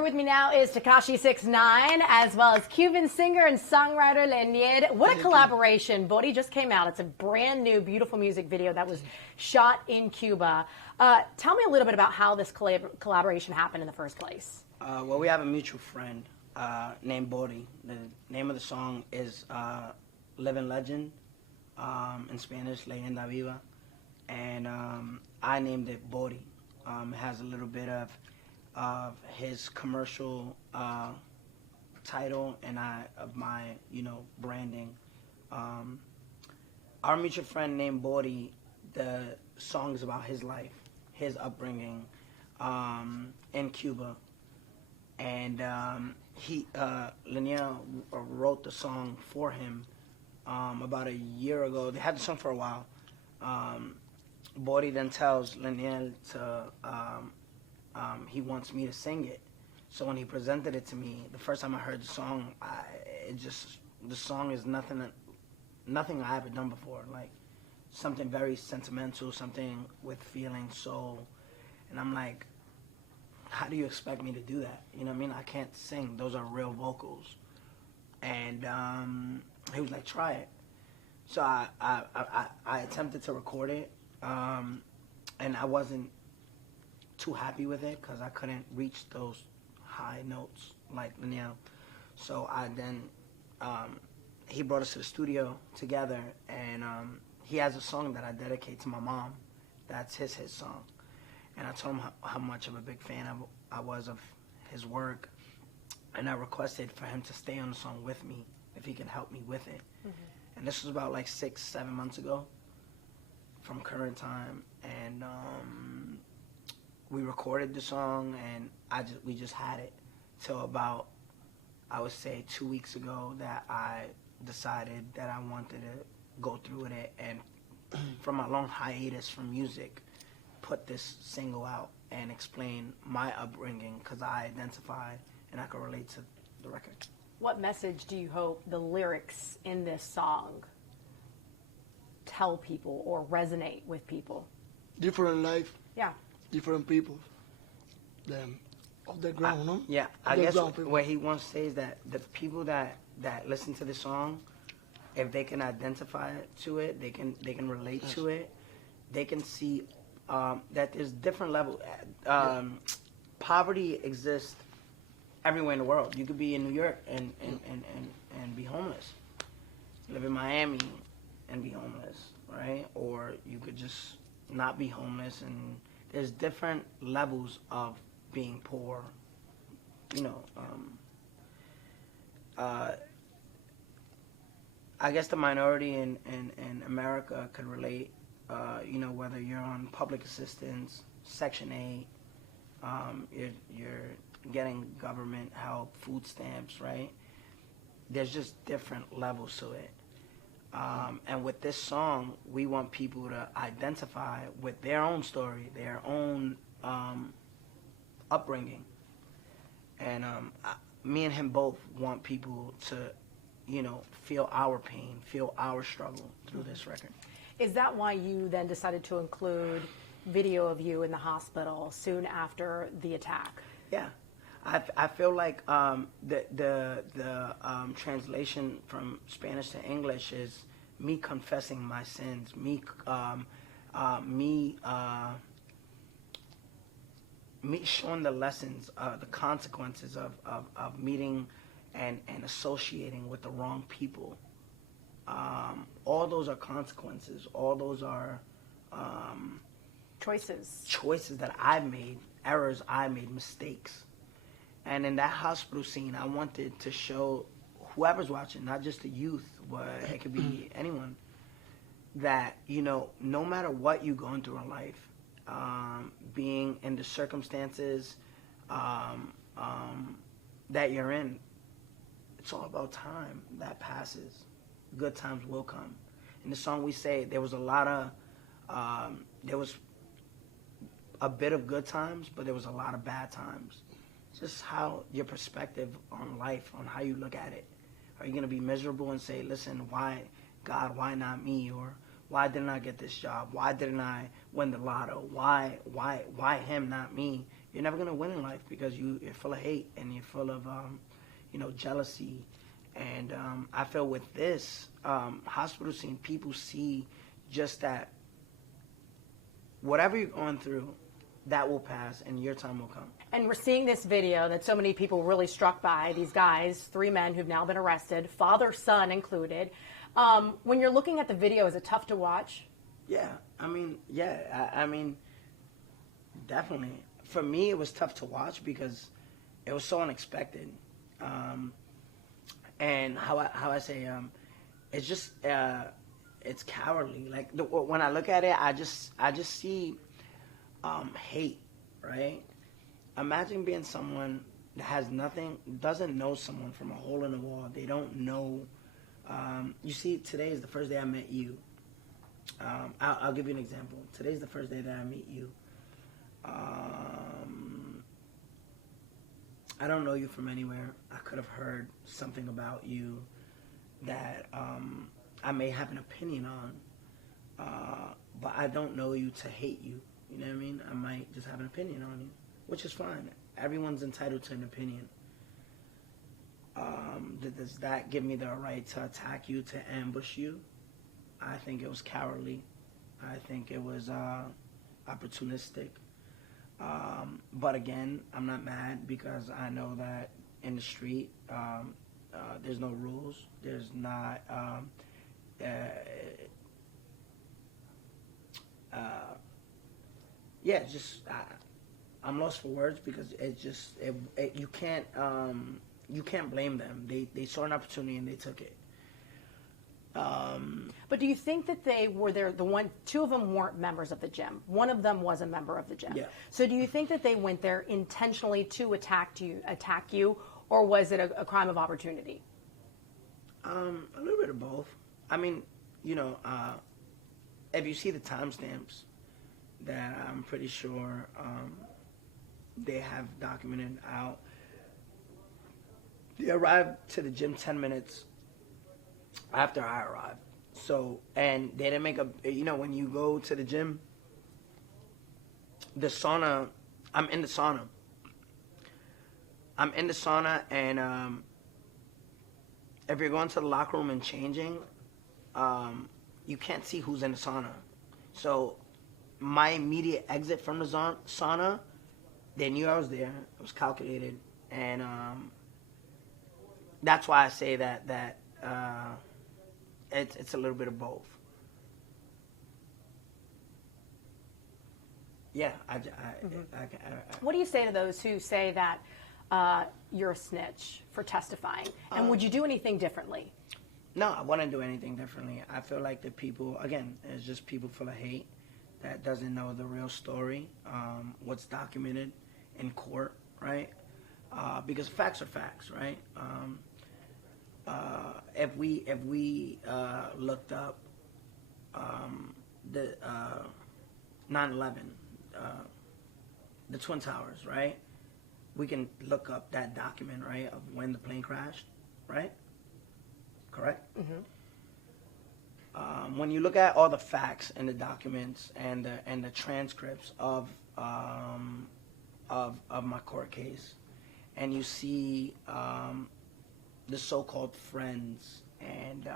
Here with me now is Tekashi 6ix9ine, as well as Cuban singer and songwriter Lenier. What a collaboration. Bori just came out. It's a brand new, beautiful music video that was shot in Cuba. Tell me a little bit about how this collaboration happened in the first place. Well, we have a mutual friend named Bori. The name of the song is Living Legend, in Spanish, Leyenda Viva. And I named it Bori. It has a little bit of his commercial title and of my, branding. Our mutual friend named Bori, the song is about his life, his upbringing in Cuba. And Lenier wrote the song for him about a year ago. They had the song for a while. Bori then tells Lenier to he wants me to sing it. So when he presented it to me, the first time I heard the song, the song is nothing I ever done before. Like something very sentimental, something with feeling, soul. And I'm like, how do you expect me to do that? You know what I mean? I can't sing. Those are real vocals. And he was like, try it. So I attempted to record it, and I wasn't too happy with it because I couldn't reach those high notes like Lenier. So I then, he brought us to the studio together, and he has a song that I dedicate to my mom. That's his song. And I told him how much of a big fan I was of his work, and I requested for him to stay on the song with me if he could help me with it. Mm-hmm. And this was about like 6-7 months ago from current time, and we recorded the song, and we just had it till about, I would say, 2 weeks ago that I decided that I wanted to go through with it, and from my long hiatus from music, put this single out and explain my upbringing, because I identify and I can relate to the record. What message do you hope the lyrics in this song tell people or resonate with people? Different life. Yeah. Different people. Them of the ground, no? Yeah, I guess what he wants to say is that the people that listen to the song, if they can identify to it, they can relate to it, they can see that there's different levels. Poverty exists everywhere in the world. You could be in New York and be homeless. Live in Miami and be homeless, right? Or you could just not be homeless, and there's different levels of being poor. I guess the minority in America could relate. Whether you're on public assistance, Section 8, you're getting government help, food stamps, right? There's just different levels to it. And with this song, we want people to identify with their own story, their own upbringing. And me and him both want people to, feel our pain, feel our struggle through this record. Is that why you then decided to include video of you in the hospital soon after the attack? Yeah. I feel like the translation from Spanish to English is me confessing my sins, me showing the lessons, the consequences of meeting and associating with the wrong people. All those are consequences. All those are choices that I've made, errors I made, mistakes. And in that hospital scene, I wanted to show whoever's watching, not just the youth, but it could be anyone, that, no matter what you're going through in life, being in the circumstances that you're in, it's all about time that passes. Good times will come. In the song we say there was there was a bit of good times, but there was a lot of bad times. Just how your perspective on life, on how you look at it. Are you going to be miserable and say, listen, why, God, why not me? Or why didn't I get this job? Why didn't I win the lotto? Why him, not me? you're never gonna win in life because you're full of hate and you're full of jealousy. And I feel with this hospital scene, people see just that whatever you're going through, that will pass and your time will come. And we're seeing this video that so many people were really struck by, these guys, 3 men who've now been arrested, father, son included. When you're looking at the video, is it tough to watch? Yeah, I mean, definitely. For me, it was tough to watch because it was so unexpected. And how I say, it's just, it's cowardly. Like when I look at it, I just see hate, right? Imagine being someone that has nothing, doesn't know someone from a hole in the wall. They don't know. You see, today is the first day I met you. I'll give you an example. Today's the first day that I meet you. I don't know you from anywhere. I could have heard something about you that I may have an opinion on, but I don't know you to hate you. You know what I mean? I might just have an opinion on you, which is fine. Everyone's entitled to an opinion. Does that give me the right to attack you, to ambush you? I think it was cowardly. I think it was opportunistic. But again, I'm not mad because I know that in the street, there's no rules. There's not, I'm lost for words because it's just, you can't blame them. They saw an opportunity and they took it. But do you think that they were there, two of them weren't members of the gym. One of them was a member of the gym. Yeah. So do you think that they went there intentionally to attack you, or was it a crime of opportunity? A little bit of both. I mean, if you see the timestamps that I'm pretty sure they have documented out, they arrived to the gym 10 minutes after I arrived. So, and they didn't make when you go to the gym, the sauna, I'm in the sauna, and if you're going to the locker room and changing, you can't see who's in the sauna. So my immediate exit from the sauna, they knew I was there. It was calculated, and that's why I say that it's a little bit of both. Yeah, What do you say to those who say that you're a snitch for testifying? And would you do anything differently? No, I wouldn't do anything differently. I feel like the people, again, it's just people full of hate that doesn't know the real story, what's documented in court, right? Because facts are facts, right? If we looked up the 9/11, the Twin Towers, right? We can look up that document, right, of when the plane crashed, right? Correct? Mm-hmm. When you look at all the facts and the documents and the transcripts of my court case, and you see the so-called friends and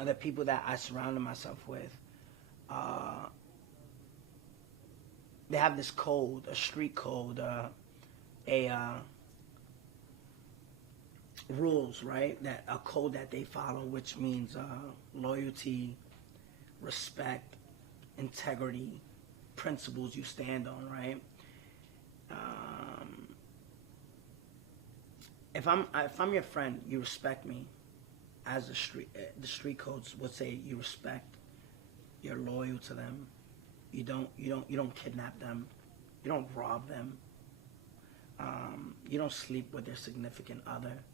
the people that I surrounded myself with, they have this code, a street code, rules, right? That a code that they follow, which means loyalty, respect, integrity, principles you stand on, right? If I'm your friend, you respect me. As the street codes would say, you respect. You're loyal to them. You don't kidnap them. You don't rob them. You don't sleep with their significant other.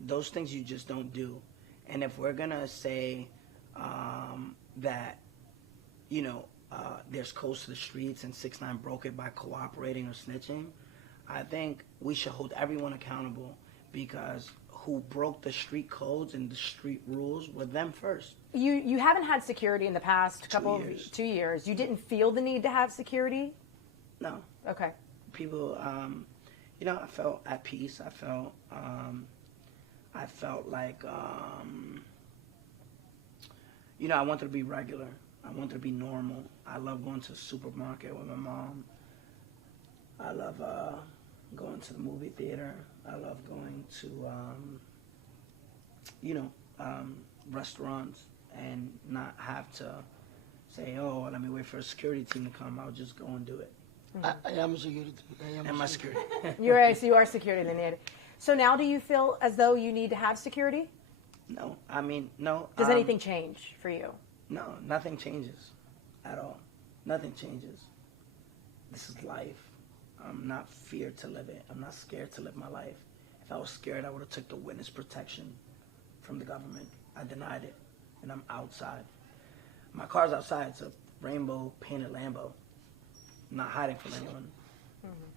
Those things you just don't do. And if we're gonna say that, there's codes to the streets and 6ix9ine broke it by cooperating or snitching, I think we should hold everyone accountable, because who broke the street codes and the street rules were them first. You haven't had security in the past 2 years. You didn't feel the need to have security? No. Okay. People, you know, I felt at peace. I felt like, you know, I wanted to be regular. I wanted to be normal. I love going to the supermarket with my mom. I love going to the movie theater. I love going to, you know, restaurants and not have to say, oh, let me wait for a security team to come. I'll just go and do it. I am security. And my security. You are security lineated. So now do you feel as though you need to have security? No, I mean, no. Does anything change for you? No, nothing changes at all. Nothing changes. This is life. I'm not feared to live it. I'm not scared to live my life. If I was scared, I would have took the witness protection from the government. I denied it, and I'm outside. My car's outside. It's a rainbow painted Lambo. I'm not hiding from anyone. Mm-hmm.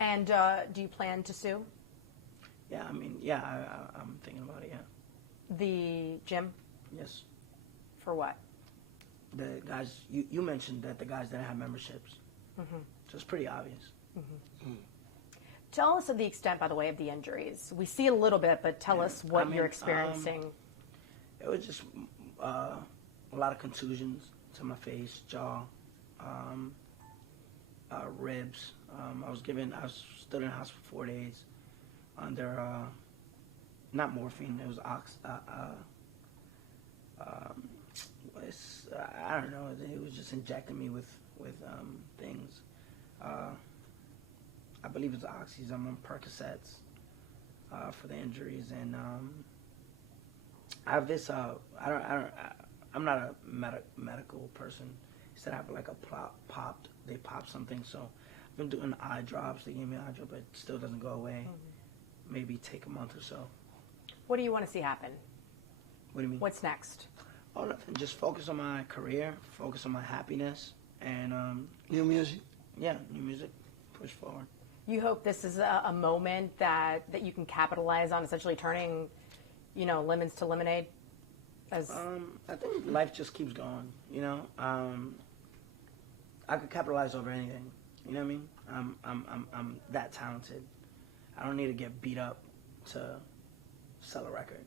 And do you plan to sue? Yeah, I mean, yeah, I'm thinking about it, yeah. The gym? Yes. For what? The guys, you mentioned that the guys didn't have memberships. Mm-hmm. So it's pretty obvious. Mm-hmm. Tell us of the extent, by the way, of the injuries. We see a little bit, but tell us what you're experiencing. It was just a lot of contusions to my face, jaw, ribs. I was stood in the house for 4 days under, not morphine, it was I don't know, it was just injecting me with things. I believe it's oxys. I'm on Percocets for the injuries, and I have this. I'm not a medical person. He said I have like a popped. They popped something, so I've been doing eye drops. They gave me an eye drop, but it still doesn't go away. Mm-hmm. Maybe take a month or so. What do you want to see happen? What do you mean? What's next? Oh, nothing. Just focus on my career. Focus on my happiness, and new music. Yeah, new music. Push forward. You hope this is a moment that you can capitalize on, essentially turning, you know, lemons to lemonade? I think life just keeps going, you know. I could capitalize over anything. You know what I mean? I'm that talented. I don't need to get beat up to sell a record.